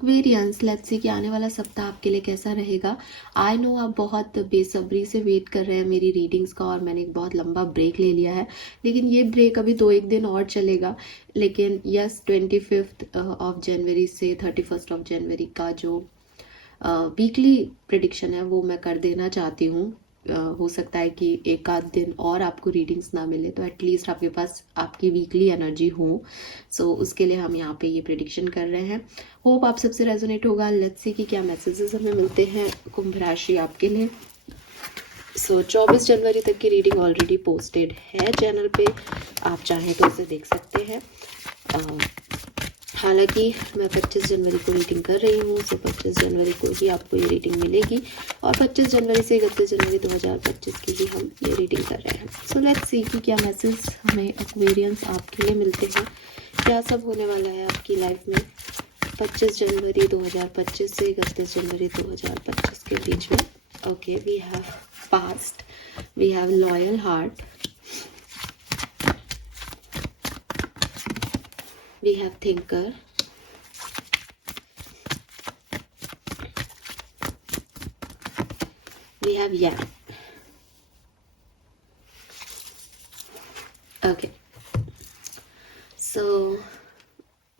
Aquarians, let's see कि आने वाला सप्ताह आपके लिए कैसा रहेगा। आई नो आप बहुत बेसब्री से वेट कर रहे हैं मेरी रीडिंग्स का, और मैंने एक बहुत लंबा ब्रेक ले लिया है, लेकिन ये ब्रेक अभी 2-1 दिन और चलेगा। लेकिन यस, 25 ऑफ जनवरी से 31 ऑफ जनवरी का जो वीकली प्रिडिक्शन है वो मैं कर देना चाहती हूँ। हो सकता है कि एक आध दिन और आपको रीडिंग्स ना मिले, तो एटलीस्ट आपके पास आपकी वीकली एनर्जी हो। सो उसके लिए हम यहाँ पे ये प्रिडिक्शन कर रहे हैं। होप आप सबसे रेजोनेट होगा। लेट्स सी कि क्या मैसेजेस हमें मिलते हैं कुंभ राशि आपके लिए। सो 24 जनवरी तक की रीडिंग ऑलरेडी पोस्टेड है चैनल पे, आप चाहें तो उसे देख सकते हैं। हालांकि मैं 25 जनवरी को रीडिंग कर रही हूँ, सो 25 जनवरी को ही आपको ये रीडिंग मिलेगी, और 25 जनवरी से 31 जनवरी 2025 की ही हम ये रीडिंग कर रहे हैं। सो लेट्स सी कि क्या मैसेज हमें एक्वेरियंस आपके लिए मिलते हैं, क्या सब होने वाला है आपकी लाइफ में 25 जनवरी 2025 से 31 जनवरी 2025 के बीच में। Okay, we have past, we have loyal heart, we have thinker, we have yeah. Okay, so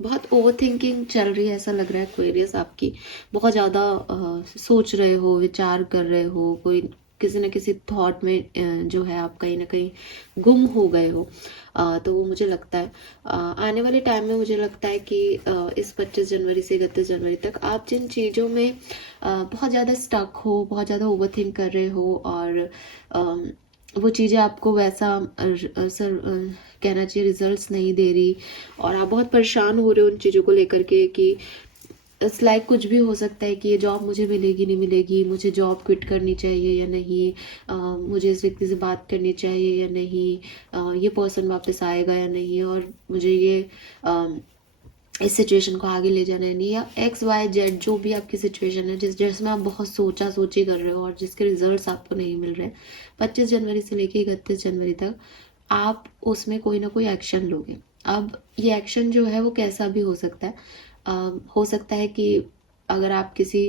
बहुत ओवर थिंकिंग चल रही है, ऐसा लग रहा है एक्वेरियस आपकी। बहुत ज़्यादा सोच रहे हो, विचार कर रहे हो, कोई किसी न किसी थॉट में जो है आप कहीं ना कहीं गुम हो गए हो। तो वो मुझे लगता है आने वाले टाइम में, मुझे लगता है कि इस 25 जनवरी से 31 जनवरी तक आप जिन चीज़ों में बहुत ज़्यादा स्टक हो, बहुत ज़्यादा ओवर थिंक कर रहे हो, और वो चीज़ें आपको वैसा कहना चाहिए रिजल्ट्स नहीं दे रही, और आप बहुत परेशान हो रहे हो उन चीज़ों को लेकर के कि इट्स लाइक कुछ भी हो सकता है कि ये जॉब मुझे मिलेगी नहीं मिलेगी, मुझे जॉब क्विट करनी चाहिए या नहीं, मुझे इस व्यक्ति से बात करनी चाहिए या नहीं, ये पर्सन वापस आएगा या नहीं, और मुझे ये इस सिचुएशन को आगे ले जाना है नहीं, या XYZ जो भी आपकी सिचुएशन है जिसमें आप बहुत सोचा सोची कर रहे हो और जिसके रिजल्ट्स आपको नहीं मिल रहे, 25 जनवरी से लेके 31 जनवरी तक आप उसमें कोई ना कोई एक्शन लोगे। अब ये एक्शन जो है वो कैसा भी हो सकता है। हो सकता है कि अगर आप किसी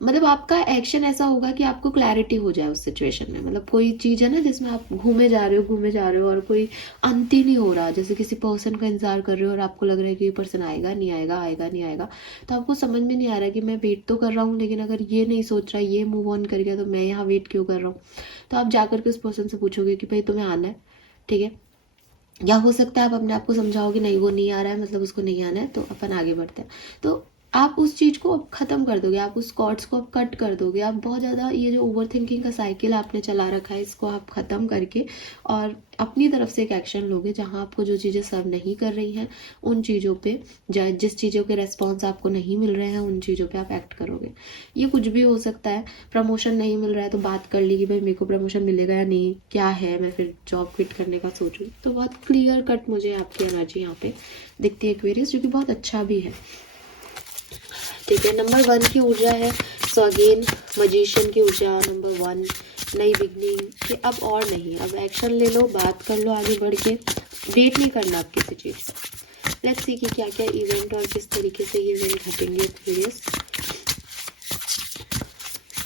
मतलब आपका एक्शन ऐसा होगा कि आपको क्लैरिटी हो जाए उस सिचुएशन में। मतलब कोई चीज़ है ना जिसमें आप घूमे जा रहे हो और कोई अंत ही नहीं हो रहा, जैसे किसी पर्सन का इंतजार कर रहे हो और आपको लग रहा है कि ये पर्सन आएगा नहीं आएगा, आएगा नहीं आएगा, तो आपको समझ में नहीं आ रहा कि मैं वेट तो कर रहा हूँ, लेकिन अगर ये नहीं सोच रहा, ये मूव ऑन कर गया, तो मैं यहाँ वेट क्यों कर रहा हूँ। तो आप जाकर के उस पर्सन से पूछोगे कि भाई तुम्हें आना है, ठीक है। या हो सकता है आप अपने आप को समझाओ कि नहीं वो नहीं आ रहा है, मतलब उसको नहीं आना है, तो अपन आगे बढ़ते हैं। तो आप उस चीज़ को अब ख़त्म कर दोगे, आप उस कॉर्ड्स को अब कट कर दोगे। आप बहुत ज़्यादा ये जो ओवर थिंकिंग का साइकिल आपने चला रखा है, इसको आप ख़त्म करके और अपनी तरफ से एक एक्शन लोगे, जहाँ आपको जो चीज़ें सर्व नहीं कर रही हैं उन चीज़ों पे, जिस चीज़ों के रेस्पॉन्स आपको नहीं मिल रहे हैं उन चीज़ों पे आप एक्ट करोगे। ये कुछ भी हो सकता है। प्रमोशन नहीं मिल रहा है तो बात कर ली कि भाई मेरे को प्रमोशन मिलेगा या नहीं, क्या है, मैं फिर जॉब क्विट करने का सोचूं। तो बहुत क्लियर कट मुझे आपकी एनर्जी यहाँ पे दिखती है एक्वेरियस, जो कि बहुत अच्छा भी है, ठीक है। नंबर 1 की ऊर्जा है, सो अगेन मजिशियन की ऊर्जा नंबर 1, नई बिगनिंग कि अब और नहीं, अब एक्शन ले लो, बात कर लो आगे बढ़ के, वेट नहीं करना आप किसी चीज़ से। लेट्स सी कि क्या क्या इवेंट और किस तरीके से ये इवेंट घटेंगे एक्वेरियस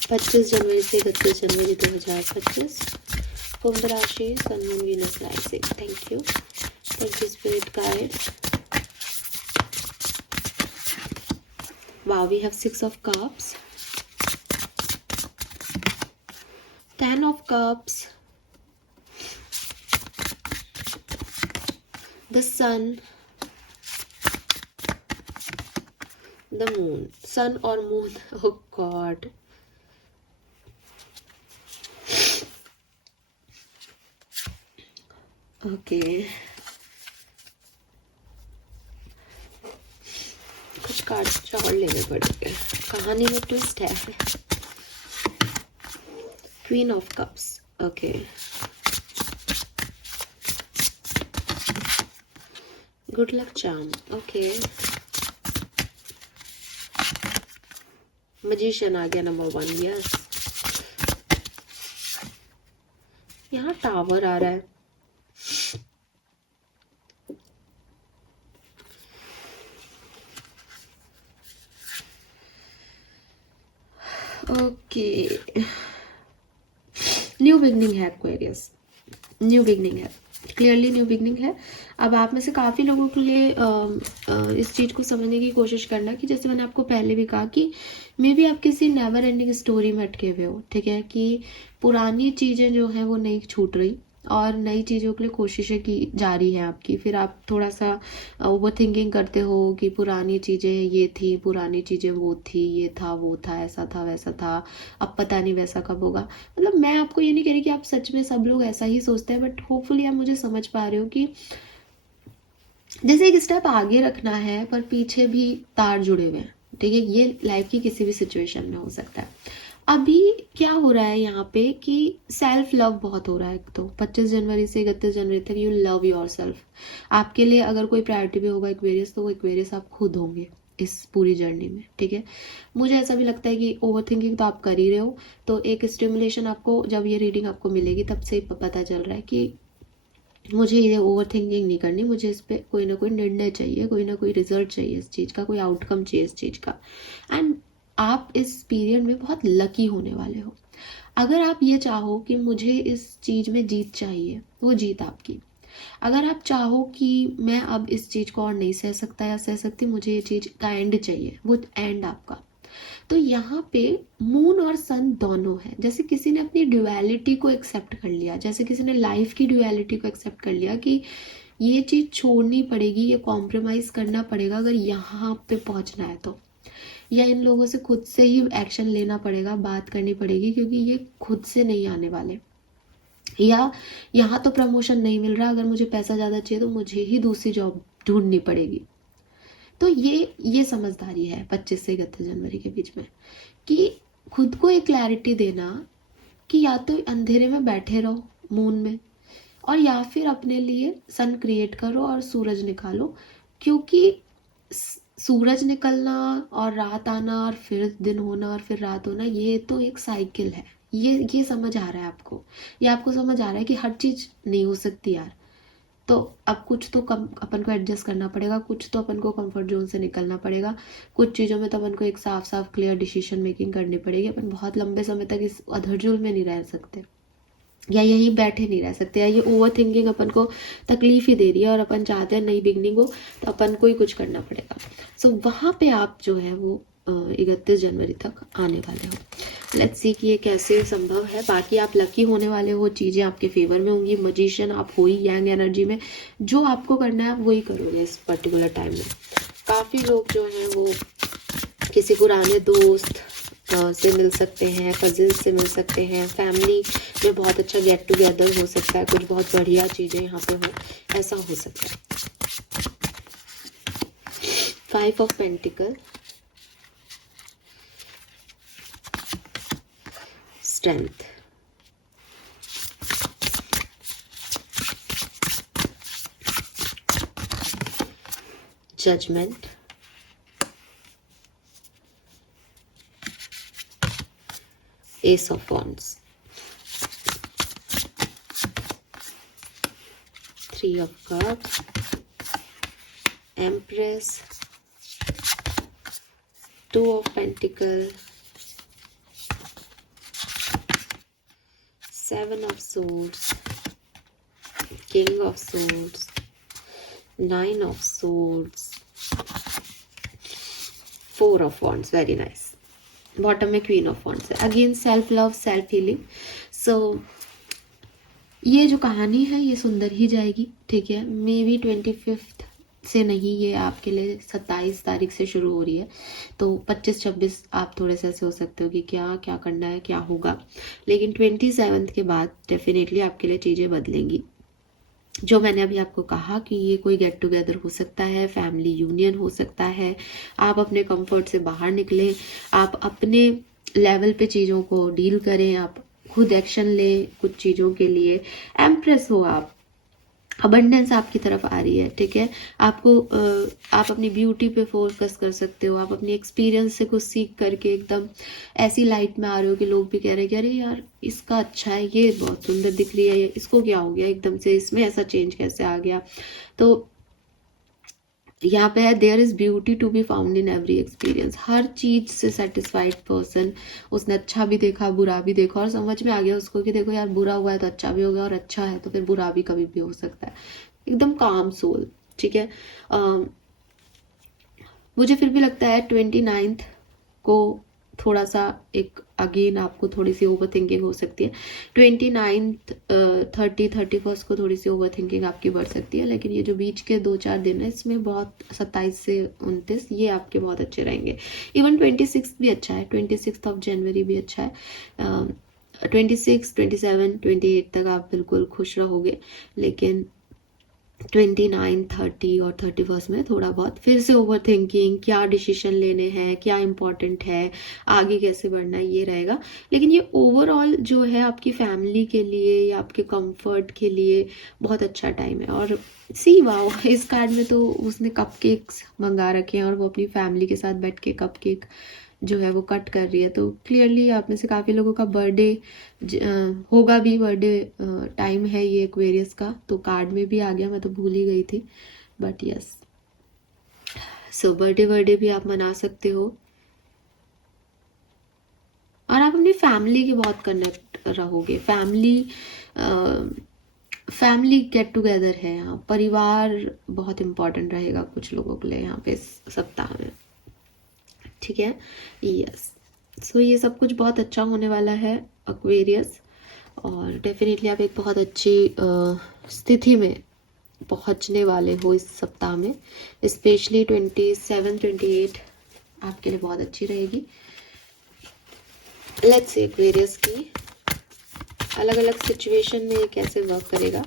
25 जनवरी से 31 जनवरी 2025। कुंभ राशि, sun moon Venus rising. Thank you spirit guide. Wow, we have 6 of cups, 10 of cups, the sun, the moon, sun or moon, oh god. Okay, कुछ कार्ड्स और लेने पड़ेंगे, कहानी में ट्विस्ट है। Queen of cups, okay, good luck charm, okay, magician आ गया number 1, yes. यहाँ टावर आ रहा है, ओके, न्यू बिगनिंग है एक्वेरियस, न्यू बिगनिंग है, क्लियरली न्यू बिगनिंग है। अब आप में से काफ़ी लोगों के लिए इस चीज़ को समझने की कोशिश करना कि जैसे मैंने आपको पहले भी कहा कि मे बी आप किसी नेवर एंडिंग स्टोरी में अटके हुए हो, ठीक है, कि पुरानी चीज़ें जो हैं वो नहीं छूट रही और नई चीज़ों के लिए कोशिशें की जा रही हैं आपकी। फिर आप थोड़ा सा ओवर थिंकिंग करते हो कि पुरानी चीज़ें ये थी, पुरानी चीज़ें वो थी, ये था वो था, ऐसा था वैसा था, अब पता नहीं वैसा कब होगा। मतलब मैं आपको ये नहीं कह रही कि आप सच में सब लोग ऐसा ही सोचते हैं, बट होपफुली आप मुझे समझ पा रहे हो कि जैसे एक स्टेप आगे रखना है पर पीछे भी तार जुड़े हुए हैं, ठीक है, ये लाइफ की किसी भी सिचुएशन में हो सकता है। अभी क्या हो रहा है यहाँ पे कि सेल्फ लव बहुत हो रहा है। एक तो 25 जनवरी से 31 जनवरी तक यू लव योर सेल्फ। आपके लिए अगर कोई प्रायोरिटी भी होगा एक्वेरियस, तो वो एक्वेरियस आप खुद होंगे इस पूरी जर्नी में, ठीक है। मुझे ऐसा भी लगता है कि ओवर थिंकिंग तो आप कर ही रहे हो, तो एक स्टिमुलेशन आपको जब ये रीडिंग आपको मिलेगी तब से पता चल रहा है कि मुझे ये ओवर थिंकिंग नहीं करनी, मुझे इस पर कोई ना कोई निर्णय चाहिए, कोई ना कोई रिजल्ट चाहिए इस चीज़ का, कोई आउटकम चाहिए इस चीज़ का। एंड आप इस पीरियड में बहुत लकी होने वाले हो। अगर आप ये चाहो कि मुझे इस चीज़ में जीत चाहिए, वो जीत आपकी। अगर आप चाहो कि मैं अब इस चीज़ को और नहीं सह सकता या सह सकती, मुझे ये चीज़ का एंड चाहिए, वो एंड आपका। तो यहाँ पे मून और सन दोनों है। जैसे किसी ने अपनी ड्युअलिटी को एक्सेप्ट कर लिया, जैसे किसी ने लाइफ की ड्युअलिटी को एक्सेप्ट कर लिया कि ये चीज़ छोड़नी पड़ेगी, ये कॉम्प्रोमाइज़ करना पड़ेगा अगर यहाँ पे पहुँचना है तो, या इन लोगों से खुद से ही एक्शन लेना पड़ेगा, बात करनी पड़ेगी, क्योंकि ये खुद से नहीं आने वाले। या यहाँ तो प्रमोशन नहीं मिल रहा, अगर मुझे पैसा ज़्यादा चाहिए तो मुझे ही दूसरी जॉब ढूंढनी पड़ेगी। तो ये समझदारी है 25 से 31 जनवरी के बीच में, कि खुद को एक क्लैरिटी देना कि या तो अंधेरे में बैठे रहो मून में, और या फिर अपने लिए सन क्रिएट करो और सूरज निकालो। क्योंकि सूरज निकलना और रात आना और फिर दिन होना और फिर रात होना, ये तो एक साइकिल है। ये समझ आ रहा है आपको, ये आपको समझ आ रहा है कि हर चीज़ नहीं हो सकती यार। तो अब कुछ तो कम अपन को एडजस्ट करना पड़ेगा, कुछ तो अपन को कंफर्ट जोन से निकलना पड़ेगा, कुछ चीज़ों में तो अपन को एक साफ साफ क्लियर डिसीजन मेकिंग करनी पड़ेगी। अपन बहुत लंबे समय तक इस अधरजुल में नहीं रह सकते, या यहीं बैठे नहीं रह सकते, या ये ओवर थिंकिंग अपन को तकलीफ ही दे रही है और अपन चाहते हैं नई बिगनिंग हो, तो अपन को ही कुछ करना पड़ेगा। सो वहाँ पे आप जो है वो 31 जनवरी तक आने वाले हो। लेट्स सी कि ये कैसे संभव है। बाकी आप लकी होने वाले हो, चीज़ें आपके फेवर में होंगी, मजिशियन आप हो ही यंग एनर्जी में, जो आपको करना है आप वही करोगे इस पर्टिकुलर टाइम में। काफ़ी लोग जो हैं वो किसी पुराने दोस्त से मिल सकते हैं, कजिन से मिल सकते हैं, फैमिली में बहुत अच्छा गेट टुगेदर हो सकता है, कुछ बहुत बढ़िया चीज़ें यहाँ पे हो, ऐसा हो सकता है। 5 of pentacle, strength, judgement, ace of wands, 3 of cups, empress, 2 of pentacle, 7 of swords, king of swords, 9 of swords, 4 of wands, very nice. Bottom में क्वीन ऑफ वॉन्ड्स है। Again self love, self healing. So ये जो कहानी है ये सुंदर ही जाएगी, ठीक है। मे बी 25 से नहीं, ये आपके लिए 27 तारीख से शुरू हो रही है, तो 25-26 आप थोड़े से ऐसे हो सकते हो कि क्या क्या करना है, क्या होगा, लेकिन 27 के बाद डेफिनेटली आपके लिए चीज़ें बदलेंगी। जो मैंने अभी आपको कहा कि ये कोई गेट टुगेदर हो सकता है, फैमिली यूनियन हो सकता है, आप अपने कंफर्ट से बाहर निकलें, आप अपने लेवल पे चीज़ों को डील करें, आप खुद एक्शन लें कुछ चीज़ों के लिए, एम्प्रेस हो आप, अबंडेंस आपकी तरफ आ रही है, ठीक है। आपको आप अपनी ब्यूटी पे फोकस कर सकते हो, आप अपनी एक्सपीरियंस से कुछ सीख करके एकदम ऐसी लाइट में आ रहे हो कि लोग भी कह रहे हैं कि अरे यार इसका अच्छा है, ये बहुत सुंदर दिख रही है, इसको क्या हो गया एकदम से, इसमें ऐसा चेंज कैसे आ गया। तो यहाँ पे है there is beauty to be found in every experience. हर चीज़ से सेटिस्फाइड पर्सन, उसने अच्छा भी देखा बुरा भी देखा और समझ में आ गया उसको कि देखो यार बुरा हुआ है तो अच्छा भी होगा और अच्छा है तो फिर बुरा भी कभी भी हो सकता है। एकदम काम सोल। ठीक है। मुझे फिर भी लगता है 29th को थोड़ा सा एक अगेन आपको थोड़ी सी ओवर थिंकिंग हो सकती है। 29th 31st को थोड़ी सी ओवर थिंकिंग आपकी बढ़ सकती है, लेकिन ये जो बीच के 2-4 दिन है इसमें बहुत 27 से 29 ये आपके बहुत अच्छे रहेंगे। इवन 26 भी अच्छा है, 26 ऑफ जनवरी भी अच्छा है। 26, 27, 28 तक आप बिल्कुल खुश रहोगे, लेकिन 29, 30 और 31st में थोड़ा बहुत फिर से ओवर थिंकिंग, क्या डिसीजन लेने हैं, क्या इंपॉर्टेंट है, आगे कैसे बढ़ना है, ये रहेगा। लेकिन ये ओवरऑल जो है आपकी फैमिली के लिए या आपके कंफर्ट के लिए बहुत अच्छा टाइम है। और सी वाओ, इस कार्ड में तो उसने कपकेक्स मंगा रखे हैं और वो अपनी फैमिली के साथ बैठ के कपकेक जो है वो कट कर रही है, तो क्लियरली आप में से काफ़ी लोगों का बर्थडे होगा भी। बर्थडे टाइम है ये एक्वेरियस का, तो कार्ड में भी आ गया, मैं तो भूल ही गई थी। बट यस, सो बर्थडे भी आप मना सकते हो और आप अपनी फैमिली के बहुत कनेक्ट रहोगे। फैमिली गेट टुगेदर है यहाँ, परिवार बहुत इंपॉर्टेंट रहेगा कुछ लोगों के लिए यहाँ पे इस सप्ताह में। ठीक है। यस, सो ये सब कुछ बहुत अच्छा होने वाला है एक्वेरियस, और डेफिनेटली आप एक बहुत अच्छी स्थिति में पहुंचने वाले हो इस सप्ताह में। स्पेशली 27, 28 आपके लिए बहुत अच्छी रहेगी। लेट्स सी एक्वेरियस की अलग अलग सिचुएशन में ये कैसे वर्क करेगा।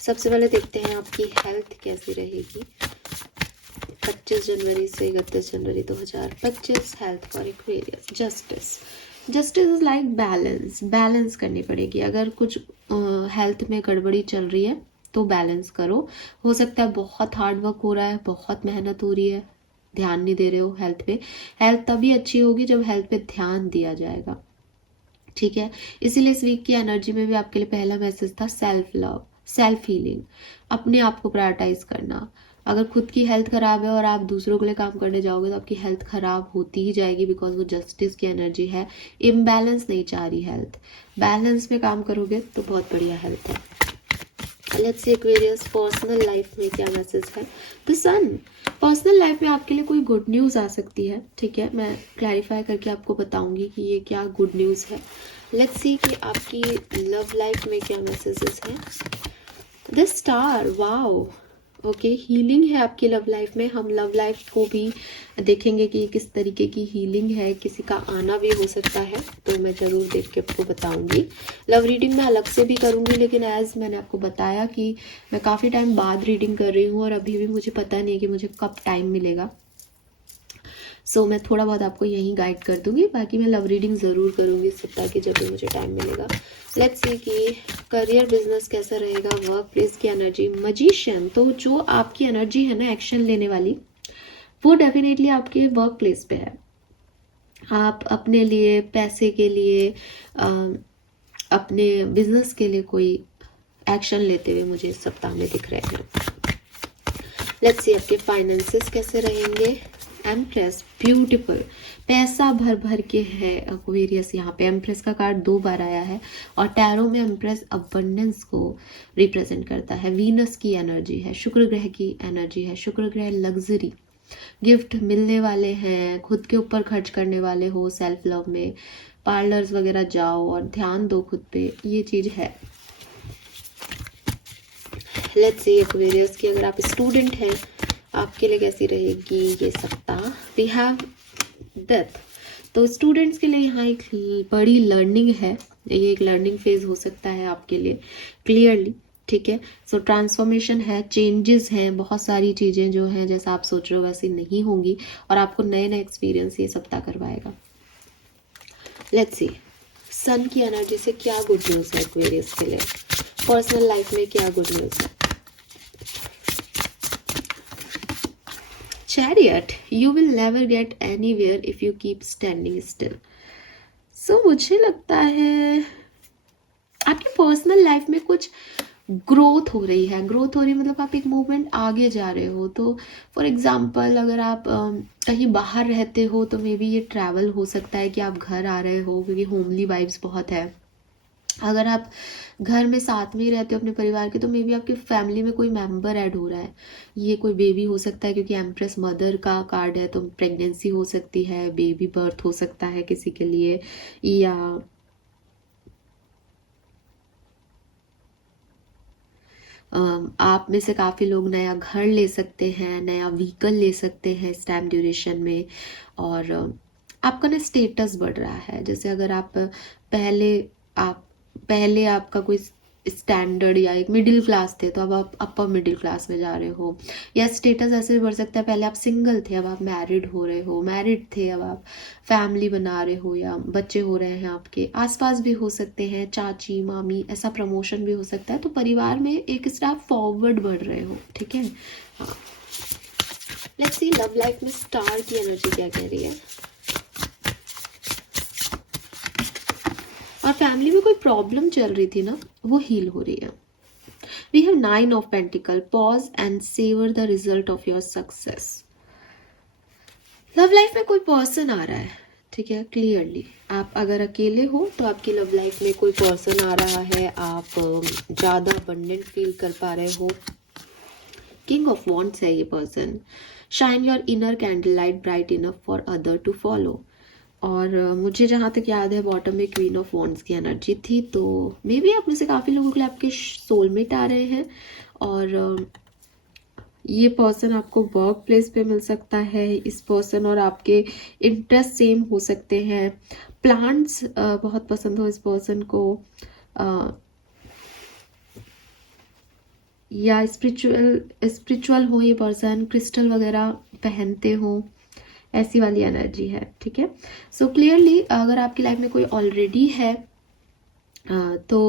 सबसे पहले देखते हैं आपकी हेल्थ कैसी रहेगी 25 जनवरी से 31 जनवरी 2025। Health for Aquarius. Justice is like balance करनी पड़ेगी। अगर कुछ हेल्थ में गड़बड़ी चल रही है तो बैलेंस करो। हो सकता है बहुत हार्ड वर्क हो रहा है, बहुत मेहनत हो रही है, ध्यान नहीं दे रहे हो हेल्थ पे। हेल्थ तभी अच्छी होगी जब हेल्थ पे ध्यान दिया जाएगा। ठीक है। इसीलिए इस वीक की एनर्जी में भी आपके लिए पहला मैसेज था सेल्फ लव, सेल्फ हीलिंग, अपने आप को प्रायोरिटाइज करना। अगर खुद की हेल्थ खराब है और आप दूसरों के लिए काम करने जाओगे तो आपकी हेल्थ खराब होती ही जाएगी, बिकॉज वो जस्टिस की एनर्जी है। इम्बैलेंस नहीं चाह रही हेल्थ, बैलेंस में काम करोगे तो बहुत बढ़िया हेल्थ है। Let's see Aquarius personal life में क्या मैसेज है। द सन, पर्सनल लाइफ में आपके लिए कोई गुड न्यूज़ आ सकती है। ठीक है, मैं क्लैरिफाई करके आपको बताऊंगी कि ये क्या गुड न्यूज़ है। लेट्स सी कि आपकी लव लाइफ में क्या मैसेजेस हैं। The star, wow, okay, healing है आपकी लव लाइफ में। हम लव लाइफ को भी देखेंगे कि किस तरीके की हीलिंग है, किसी का आना भी हो सकता है, तो मैं ज़रूर देख के आपको बताऊंगी। लव रीडिंग मैं अलग से भी करूंगी, लेकिन एज मैंने आपको बताया कि मैं काफ़ी टाइम बाद रीडिंग कर रही हूँ और अभी भी मुझे पता नहीं है कि मुझे कब टाइम मिलेगा। सो मैं थोड़ा बहुत आपको यहीं गाइड कर दूंगी, बाकी मैं लव रीडिंग ज़रूर करूंगी इस सप्ताह की जब भी मुझे टाइम मिलेगा। लेट्स सी कि करियर बिजनेस कैसा रहेगा, वर्क प्लेस की एनर्जी। मजिशियन, तो जो आपकी एनर्जी है ना एक्शन लेने वाली, वो डेफिनेटली आपके वर्क प्लेस पे है। आप अपने लिए, पैसे के लिए, अपने बिजनेस के लिए कोई एक्शन लेते हुए मुझे इस सप्ताह में दिख रहे हैं। लेट्स सी आपके फाइनेंसेस कैसे रहेंगे। एम्प्रेस, ब्यूटीफुल, पैसा भर भर के है एक्वेरियस। यहाँ पे एम्प्रेस का कार्ड 2 बार आया है और टैरो में एम्प्रेस अबंडेंस को रिप्रेजेंट करता है। वीनस की एनर्जी है, शुक्र ग्रह की एनर्जी है। शुक्र ग्रह लग्जरी, गिफ्ट मिलने वाले हैं, खुद के ऊपर खर्च करने वाले हो, सेल्फ लव में पार्लर्स वगैरह जाओ और ध्यान दो खुद पे, ये चीज़ है। लेट्स सी एक्वेरियस की अगर आप स्टूडेंट हैं आपके लिए कैसी रहेगी ये सप्ताह। वी हैव डेथ, तो स्टूडेंट्स के लिए यहाँ एक बड़ी लर्निंग है, ये एक लर्निंग फेज हो सकता है आपके लिए क्लियरली। ठीक है, सो ट्रांसफॉर्मेशन है, चेंजेस हैं, बहुत सारी चीज़ें जो हैं जैसा आप सोच रहे हो वैसी नहीं होंगी और आपको नए नए एक्सपीरियंस ये सप्ताह करवाएगा। लेट्स सी सन की एनर्जी से क्या गुड न्यूज़ है एक्वेरियस के लिए। पर्सनल लाइफ में क्या गुड न्यूज़ है। Chariot, you will never get anywhere if you keep standing still. So मुझे लगता है आपकी पर्सनल लाइफ में कुछ ग्रोथ हो रही है। ग्रोथ हो रही है मतलब आप एक मूवमेंट आगे जा रहे हो। तो फॉर एग्जांपल अगर आप कहीं बाहर रहते हो तो मे बी ये ट्रैवल हो सकता है कि आप घर आ रहे हो, क्योंकि होमली वाइब्स बहुत है। अगर आप घर में साथ में ही रहते हो अपने परिवार के, तो मे बी आपकी फैमिली में कोई मेंबर ऐड हो रहा है। ये कोई बेबी हो सकता है, क्योंकि एम्प्रेस मदर का कार्ड है, तो प्रेगनेंसी हो सकती है, बेबी बर्थ हो सकता है किसी के लिए, या आप में से काफ़ी लोग नया घर ले सकते हैं, नया व्हीकल ले सकते हैं इस टाइम ड्यूरेशन में। और आपका ना स्टेटस बढ़ रहा है। जैसे अगर आप आप पहले आपका कोई स्टैंडर्ड या एक मिडिल क्लास थे, तो अब आप अपर मिडिल क्लास में जा रहे हो। या स्टेटस ऐसे भी बढ़ सकता है, पहले आप सिंगल थे अब आप मैरिड हो रहे हो, मैरिड थे अब आप फैमिली बना रहे हो, या बच्चे हो रहे हैं, आपके आसपास भी हो सकते हैं, चाची मामी, ऐसा प्रमोशन भी हो सकता है। तो परिवार में एक स्टेप फॉरवर्ड बढ़ रहे हो, ठीक है। हाँ, लेट्स सी लव लाइफ में स्टार की एनर्जी क्या कह रही है। और फैमिली में कोई प्रॉब्लम चल रही थी ना, वो हील हो रही है। We have 9 of pentacle, pause and savour the result of your success. Love life में कोई पर्सन आ रहा है, ठीक है, क्लियरली। आप अगर अकेले हो तो आपकी लव लाइफ में कोई पर्सन आ रहा है, आप ज़्यादा अबंडेंट फील कर पा रहे हो। किंग ऑफ वॉन्ड्स है ये person. Shine your inner candle light bright enough for other to follow. और मुझे जहाँ तक याद है बॉटम में क्वीन ऑफ वॉन्ड्स की एनर्जी थी। तो मे बी आप में से काफ़ी लोगों के लिए आपके सोलमेट आ रहे हैं। और ये पर्सन आपको वर्क प्लेस पे मिल सकता है। इस पर्सन और आपके इंटरेस्ट सेम हो सकते हैं। प्लांट्स बहुत पसंद हो इस पर्सन को, या स्पिरिचुअल हो ये पर्सन, क्रिस्टल वगैरह पहनते हो, ऐसी वाली एनर्जी है, ठीक है। सो क्लियरली अगर आपकी लाइफ में कोई ऑलरेडी है तो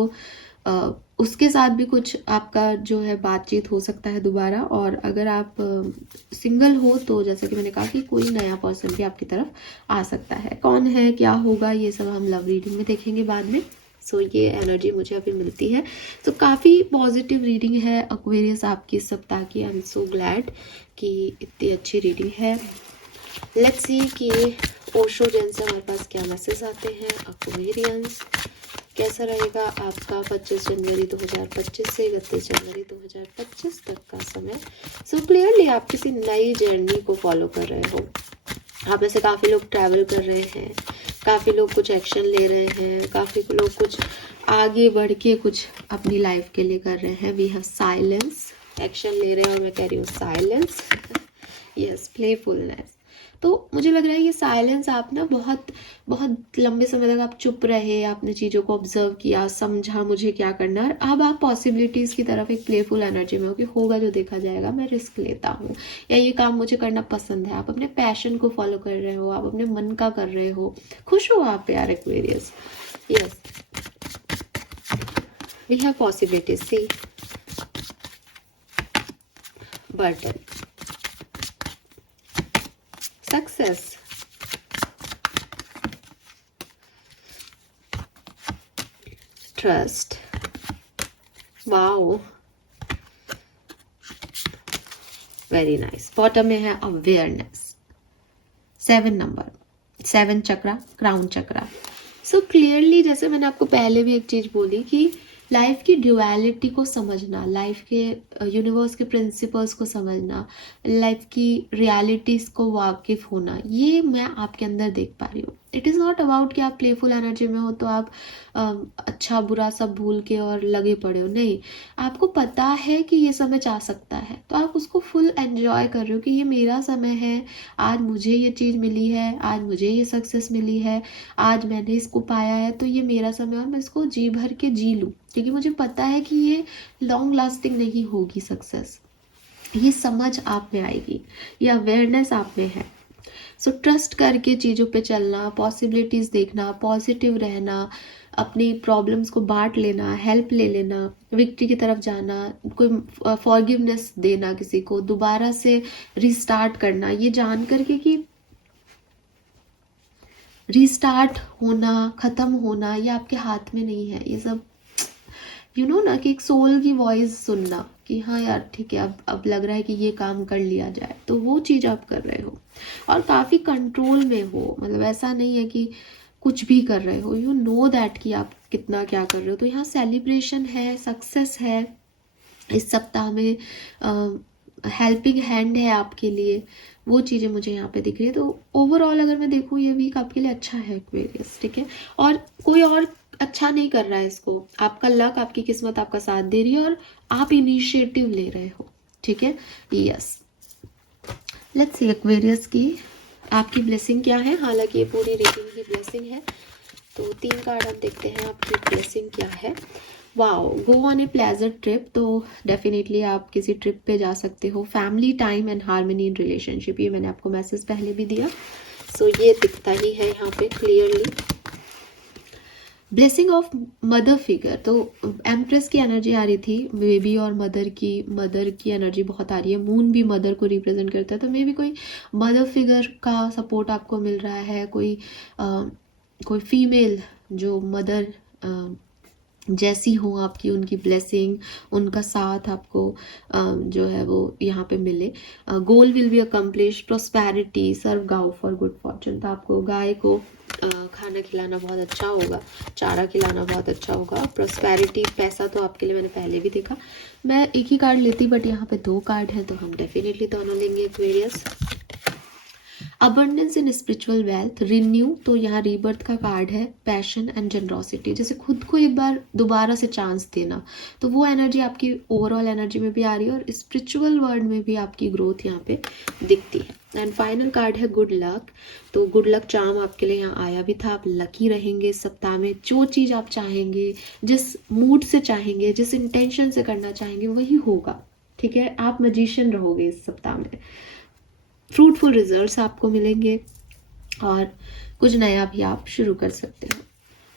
उसके साथ भी कुछ आपका जो है बातचीत हो सकता है दोबारा। और अगर आप सिंगल हो तो जैसा कि मैंने कहा कि कोई नया पर्सन भी आपकी तरफ आ सकता है। कौन है, क्या होगा, ये सब हम लव रीडिंग में देखेंगे बाद में। सो ये एनर्जी मुझे अभी मिलती है। तो काफ़ी पॉजिटिव रीडिंग है एक्वेरियस आपकी इस सप्ताह की। आई एम सो ग्लैड कि इतनी अच्छी रीडिंग है। लेट्स सी कि ओशो जैन से हमारे पास क्या मैसेज आते हैं। एक्वेरियंस कैसा रहेगा आपका 25 जनवरी 2025 से 31 जनवरी 2025 तक का समय। सो क्लियरली आप किसी नई जर्नी को फॉलो कर रहे हो। आप में से काफ़ी लोग ट्रैवल कर रहे हैं, काफ़ी लोग कुछ एक्शन ले रहे हैं, काफ़ी लोग कुछ आगे बढ़ के कुछ अपनी लाइफ के लिए कर रहे हैं। वी हैव साइलेंस, एक्शन ले रहे हैं, और मैं कह रही हूँ साइलेंस। Yes, playfulness. तो मुझे लग रहा है ये साइलेंस आप ना बहुत बहुत लंबे समय तक आप चुप रहे, आपने चीज़ों को ऑब्जर्व किया, समझा मुझे क्या करना है। अब आप पॉसिबिलिटीज़ की तरफ एक प्लेफुल एनर्जी में हो कि होगा जो देखा जाएगा, मैं रिस्क लेता हूँ, या ये काम मुझे करना पसंद है। आप अपने पैशन को फॉलो कर रहे हो, आप अपने मन का कर रहे हो, खुश हो आप यार Aquarius. Yes, we have possibilities, see burden, success, trust, wow, very nice. Bottom में है awareness, 7 number, 7 chakra, crown chakra. So clearly जैसे मैंने आपको पहले भी एक चीज बोली कि लाइफ की ड्यूअलिटी को समझना, लाइफ के यूनिवर्स के प्रिंसिपल्स को समझना, लाइफ की रियलिटीज को वाकिफ होना, ये मैं आपके अंदर देख पा रही हूँ। इट इज़ नॉट अबाउट कि आप प्लेफुल एनर्जी में हो तो आप अच्छा बुरा सब भूल के और लगे पड़े हो, नहीं। आपको पता है कि ये समय जा सकता है, तो आप उसको फुल एंजॉय कर रहे हो कि ये मेरा समय है, आज मुझे ये चीज़ मिली है, आज मुझे ये सक्सेस मिली है, आज मैंने इसको पाया है, तो ये मेरा समय, और मैं इसको जी भर के जी लूँ, क्योंकि मुझे पता है कि ये लॉन्ग लास्टिंग नहीं होगी सक्सेस। ये समझ आप में आएगी, ये अवेयरनेस आप में है। सो ट्रस्ट करके चीज़ों पे चलना, पॉसिबिलिटीज़ देखना, पॉजिटिव रहना, अपनी प्रॉब्लम्स को बांट लेना, हेल्प ले लेना, विक्ट्री की तरफ जाना, कोई फॉरगिवनेस देना, किसी को दोबारा से रिस्टार्ट करना, ये जान करके कि रिस्टार्ट होना, ख़त्म होना ये आपके हाथ में नहीं है। ये सब यू नो ना कि एक सोल की वॉइस सुनना कि हाँ यार ठीक है, अब लग रहा है कि ये काम कर लिया जाए, तो वो चीज़ आप कर रहे हो और काफ़ी कंट्रोल में हो। मतलब ऐसा नहीं है कि कुछ भी कर रहे हो, यू नो दैट कि आप कितना क्या कर रहे हो। तो यहाँ सेलिब्रेशन है, सक्सेस है इस सप्ताह में, हेल्पिंग हैंड है आपके लिए, वो चीज़ें मुझे यहाँ पे दिख रही है। तो ओवरऑल अगर मैं देखूँ ये वीक आपके लिए अच्छा है एक्वेरियस, ठीक है। और कोई और अच्छा नहीं कर रहा है इसको, आपका लक, आपकी किस्मत आपका साथ दे रही है और आप इनिशिएटिव ले रहे हो, ठीक है। यस, लेट्स सी एक्वेरियस की आपकी ब्लेसिंग क्या है। हालांकि ये पूरी रीडिंग ही ब्लेसिंग है, तो 3 कार्ड हम देखते हैं आपकी ब्लेसिंग क्या है। Wow, go on a pleasure trip, तो डेफिनेटली आप किसी ट्रिप पे जा सकते हो। Family time and harmony in relationship, ये मैंने आपको मैसेज पहले भी दिया, सो ये दिखता ही है यहाँ पे clearly. Blessing of mother figure, तो एम्प्रेस की एनर्जी आ रही थी, बेबी और मदर की एनर्जी बहुत आ रही है। मून भी मदर को रिप्रेजेंट करता है, तो मे भी कोई मदर फिगर का सपोर्ट आपको मिल रहा है, कोई फीमेल जो मदर जैसी हो आपकी, उनकी ब्लेसिंग, उनका साथ आपको जो है वो यहाँ पे मिले। गोल विल बी अकम्प्लिश, प्रोस्पेरिटी, सर्व गाउ फॉर गुड फॉर्चून, तो आपको गाय को खाना खिलाना बहुत अच्छा होगा, चारा खिलाना बहुत अच्छा होगा। प्रोस्पेरिटी, पैसा तो आपके लिए मैंने पहले भी देखा। मैं एक ही कार्ड लेती, बट यहाँ पे 2 कार्ड हैं, तो हम डेफिनेटली दोनों लेंगे Aquarius. Abundance in spiritual wealth, renew, तो यहाँ रीबर्थ का कार्ड है। पैशन एंड जनरोसिटी, जैसे खुद को एक बार दोबारा से चांस देना, तो वो एनर्जी आपकी ओवरऑल एनर्जी में भी आ रही है और स्पिरिचुअल वर्ल्ड में भी आपकी ग्रोथ यहाँ पे दिखती है। एंड फाइनल कार्ड है गुड लक, तो गुड लक चार्म आपके लिए यहाँ आया भी था। आप लकी रहेंगे इस सप्ताह में, जो चीज़ आप चाहेंगे, जिस मूड से चाहेंगे, जिस इंटेंशन से करना चाहेंगे वही होगा, ठीक है। आप मैजिशियन रहोगे इस सप्ताह में, फ्रूटफुल रिजल्ट्स आपको मिलेंगे और कुछ नया भी आप शुरू कर सकते हो।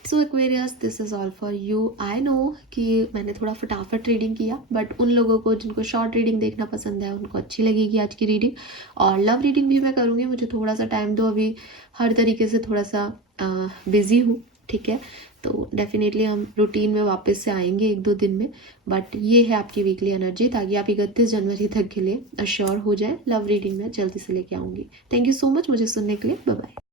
So Aquarius, this is all for you. I know कि मैंने थोड़ा फटाफट रीडिंग किया, बट उन लोगों को जिनको शॉर्ट रीडिंग देखना पसंद है उनको अच्छी लगेगी आज की रीडिंग। और लव रीडिंग भी मैं करूँगी, मुझे थोड़ा सा टाइम दो, अभी हर तरीके से थोड़ा सा बिज़ी हूँ, ठीक है। तो डेफिनेटली हम रूटीन में वापस से आएंगे 1-2 दिन में, बट ये है आपकी वीकली एनर्जी, ताकि आप 31 जनवरी तक के लिए अश्योर हो जाए। लव रीडिंग में जल्दी से लेके आऊँगी। थैंक यू सो मच मुझे सुनने के लिए, बाय बाय।